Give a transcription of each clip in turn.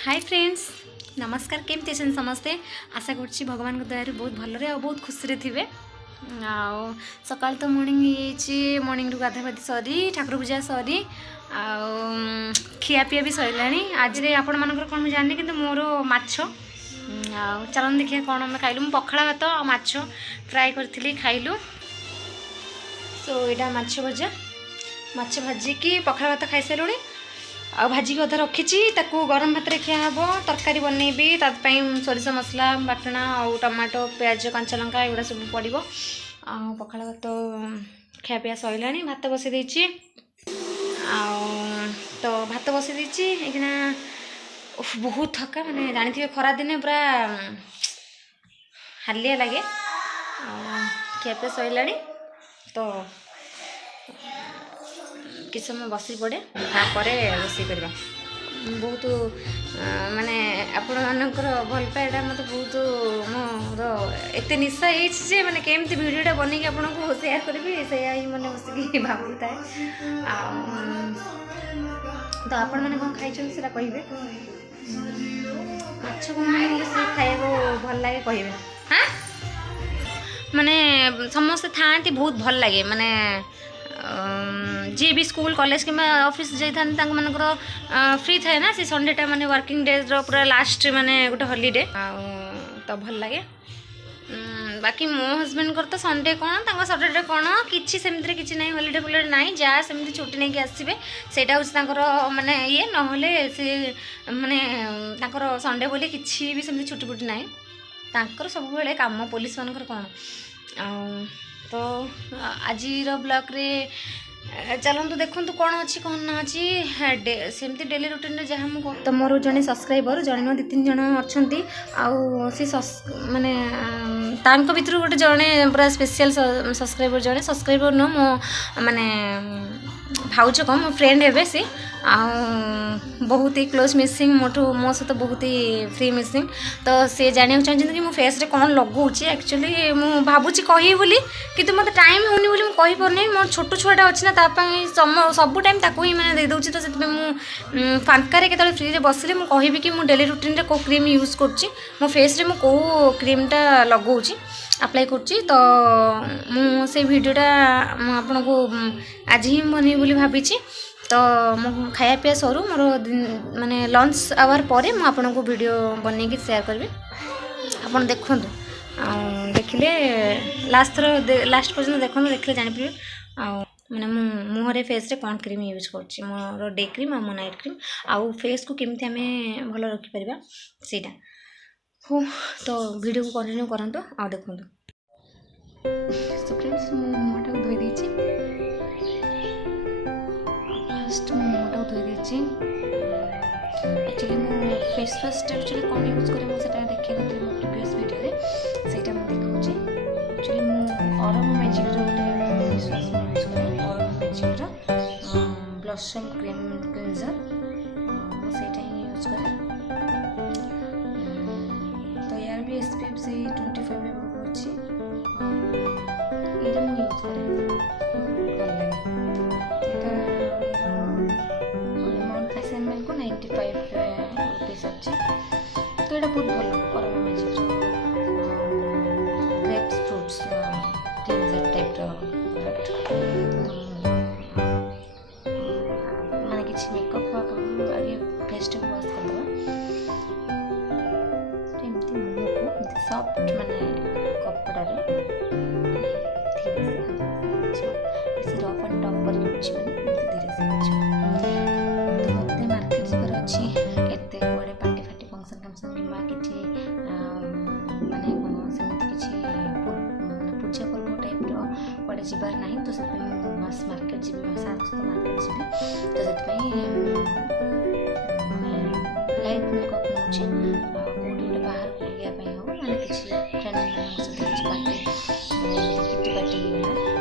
Hi friends नमस्कार केमती अछन समस्ते आशा कर भगवान को दया बहुत भलरे और बहुत खुशी थे सकाल तो मॉर्निंग ये मॉर्निंग गाधा गाधी सरी ठाकुर पूजा सरी खिया भी सरला आज आपण मानकर कौन मुझे जानी कि मोर माछ चलन देखिए कौन आम खाइलु पखाड़ा भात और माछ फ्राए करी खाइलु सो यहाँ माछ भजा माछ भाजिकी पखाड़ा भात खाई सारूँ आ भाजी की अधा रखी गरम भात खिया हम तरकारी बनैबी सोरिष मसला बाटना और टमाटो प्याज कंचा लंका एगुड़ा सब पड़ो पखाड़ा भात खिया पिया सरला भात बसई देछि तो भात बसई देछि बहुत थका माने जानी खरा दिन पूरा हालिया लगे खिया पिया सरला तो किस समय बसी पड़े तापर रोषे करवा बहुत माने आपण मानकर भल पाइटा मत बहुत मोर एत निशा ये माने केमती वीडियोटा बनैकी आपको शेयर करी से ही मैंने बसिकी भावुँ थाए तो आपण मैंने कौन खाई से कहे माछ कौन खाया भल लगे कहे हाँ माने समस्ते था बहुत भल लगे माने जी भी स्कूल कॉलेज कि ऑफिस जाता मानकर फ्री थाए ना से संडेटा माने वर्किंग डेज पूरा लास्ट माने गोटे हॉलीडे तो भल लगे बाकी मो हस्बैंड कर तो संडे कौन सैटरडे कौन किसी सेमती किसी ना हॉलीडे फॉलीडे ना जहाँ सेमती छुट्टी नहीं आसबे सेटा हूँ माने ये नहले से माने संडे बोली किसी भी सेमती छुट्टी फुट्टी ना सब बेले काम पुलिस मानकर कौन तो आज ब्लॉग रे चलतु देखु कौन अच्छी कौन ना अच्छी सेमती डेली रुटीन जहाँ मुझे तो मोर जड़े सब्सक्राइबर जड़े दु तीन जन अच्छा माने तांको भितर गोटे जड़े पूरा स्पेशल सब्सक्राइबर जड़े सब्सक्राइबर नुह मो माने भाउज कम मो फ्रेंड हे सी बहुत ही क्लोज मिसिंग मो सहित बहुत ही फ्री मिसिंग तो सी जाना चाहते कि मो फेस रे कौन लगौची एक्चुअली मु भावुची कही बोली कि मत टाइम होनी बोली मु कहि परनी मोर छोट छुआटा अच्छी ना तापाई सब टाइम ताकू ही मैंने दे दूची तो से मु फांकार केतले फ्री रे बसिले मु कहिबी कि मु डेली रूटीन रे को क्रीम यूज करची मो फेस रे मु को क्रीमटा लगौची अप्लाई करची तो मु से वीडियोटा आपन को आज ही बनी बोली भाभी तो मु खाया पिया सरू मोर माने लंच आवर पर मु आपन को वीडियो बनैकी शेयर करबी आपन देखु देखिले लास्ट पर्यटन देखो देखिले जानीपारे मैंने मुहरे फेस रे कौन क्रीम यूज करछि मोर डे क्रीम और मो नाइट क्रीम आउ फेस को केमती आम भल रखिपर सेटा हो तो वीडियो को कंटिन्यू करंतु आ देखंतु सो फ्रेंड्स मु मुहटा धोई देछि फर्स्ट मु मुहटा धोई देछि एक्चुअली मु फेस वाश एक्चुअली कौन यूज करे मो सेटा देखि गथि मो प्रीवियस वीडियो रे सेटा मु देखौछि एक्चुअली मु अरोमा मैजिक रो फेस वाश यूज करे अरोमा मैजिक रो ब्लॉसम क्रीम क्लींजर मु सेटा ही यूज करे तो यार भी एसपीएफ से 25 रे अछि एटा मु यूज करे भल लगे एटा अमाउंट एसएमएल को 95 रुपीस अछि तो एटा बहुत भल aroma magic grapes fruits cleanser type रो प्रोडक्ट माने किछि मेकअप आगे फेस को वॉश कर दबा एमती मुंह को सॉफ्ट माने कपड़ा रे बेसी रफ एंड टफ पर यूज माने धीरे से तो मते मार्केट पर अछि एते बड़े पार्टी फाटी फंक्शन फंक्शन किमा किछि माने कोन सेमति किछि पूजा पर्व टाइप रो पड़े जीवार नहीं तो से मास मार्केट जी साथ तो मार्केट जी तो से लाइट मेकअप नउछि कोडी बाहर बुलिया पई हो माने किछि फ्रेंड मानक से किछि पार्टी किटी पार्टी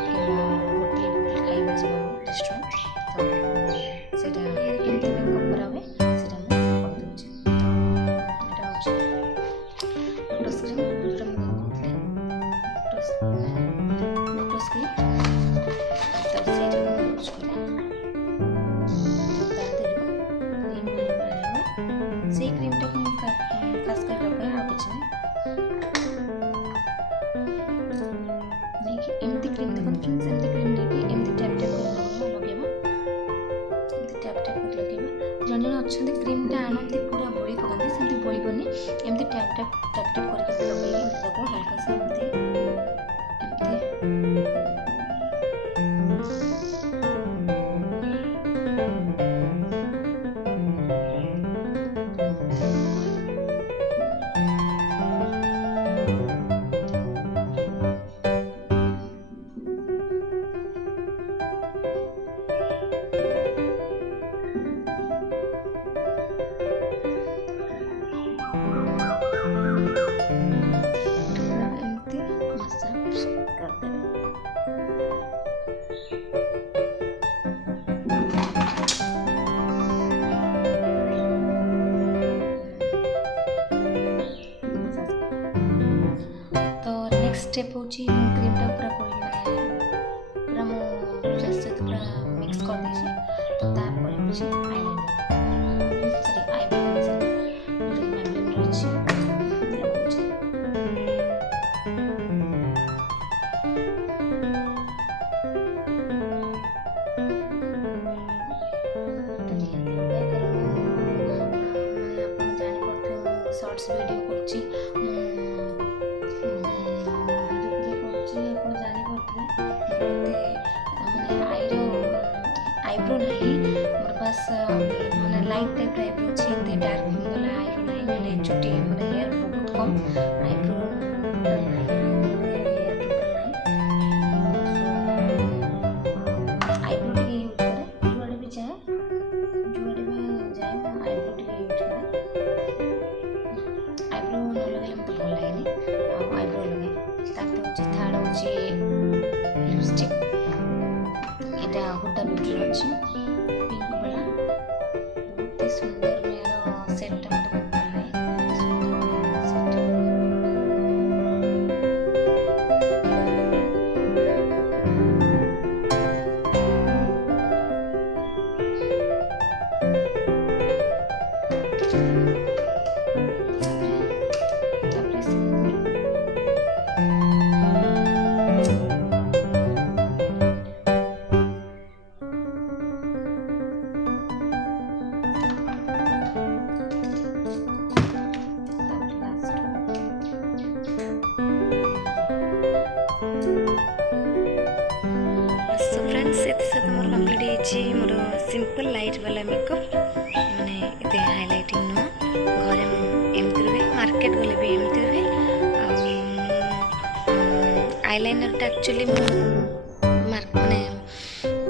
किबा होटल खाइबा जे रेस्टोरेंट तो सेटा केमती मेकअप करावे सेटा हम कर दोछि एटा होछि लोटस क्रीम लोटस क्रीम तो सेटा यूज करे ता देरो क्रीम से क्रीमटा को खास कर लगे आ कुछ नहीं एमती क्रीम देखो फ्रेंड्स एमती क्रीम लेके एमती टैप टैप कर लगेबा एमती टैप टैप कर लगेबा जन जन अच्छे क्रीमटा आनती पूरा बोली पकाते सेमती बोली पड़नी एमती टैप टैप करके लगे देखो हल्का सा एमती स्टेप होची क्रीमटा पूरा पूरा मो फेस से पूरा मिक्स कर दीजिए तो तापर होची eyeliner sorry eyebrow pencil Maybelline रही शॉर्ट्स वीडियो करची आईब्रो नहीं मोर पास मैंने लाइट टाइप आईब्रो अच्छे डार्क वाला आईब्रो नहीं मैंने चुटी मैंने हेयर बहुत कम आईब्रो आईब्रो टी यूज करे जुआड़े भी जाए आईब्रो टी यूज करे आईब्रो न लगे मत भल लगे आईब्रो लगे तापर थर्ड होची लिपस्टिक এটা হুডা বিউটির আছে পিঙ্ক वाला बहुत ही सुंदर मेरा सेट मत बनता है मोर कम्प्लीट मोर सिंपल लाइट वाला मेकअप माने इते हाइलाइटिंग नो घरे एमती रुहे मार्केट गले भी एमती रुहे आईलाइनर टा एक्चुअली माने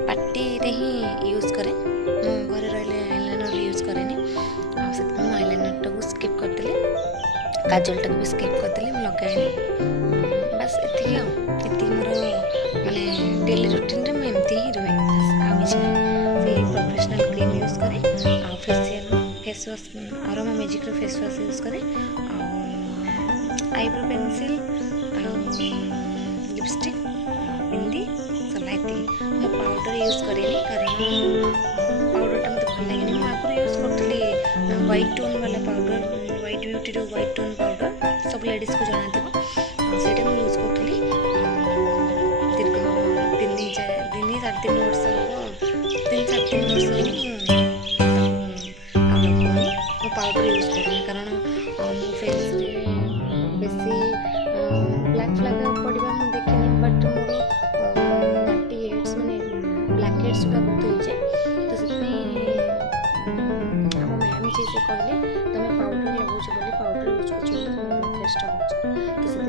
पार्टी रे ही यूज करे मो घरे रहले आईलाइनर यूज करेनी आ से आईलाइनर टा को स्किप कर देले काजल टा को स्किप कर देले म लगाइनी बस इति मोर माने डेली रूटीन रे एमती ही रुहे प्रोफेशनल क्रीम यूज करे फेस वॉश अरोमा मैजिक रो फेस वॉश यूज करे आईब्रो पेंसिल लिपस्टिक बिंदी सब एति मो पाउडर यूज करेनी कारण पाउडर टा मते भल लागेनी मो आपर यूज करतली व्हाइट टोन वाला पाउडर व्हाइट ब्यूटी रो व्हाइट टोन पाउडर सब लेडीज को जाना देबो सेटा मो यूज करतली दीर्घ 3-4 वर्ष 3-4 वर्ष पाउडर यूज करें कारण मो फेस बेसी ब्लैक फ्लैग पड़ा मुझे देखनी बट मोर डार्टी हेड्स मैंने ब्लैक हेड्स गुड़ा बहुत हो जाए तो से आम मैम जी से कहले तुम पाउडर लगाऊच बोली पाउडर यूज कर फेसटा हो तो से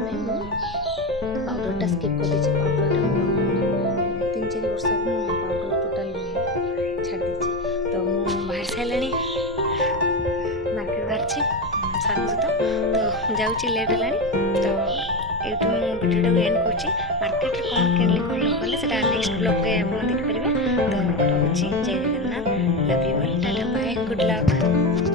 पाउडरटा स्किप कर दीजिए पाउडरटा 3-4 वर्ष पाउडर टोटाल छाड़ दीजिए तो बाहर सारे मार्केट बाहर साग सहित तो जाऊँगी लेट है तो यूट्यूब भिडियो एंड कर मार्केट कौन किनली कौन न कले से नेक्स्ट ब्लॉग आप देखिए तो रखुच्छी जय Jagannath love you all tata bye good luck.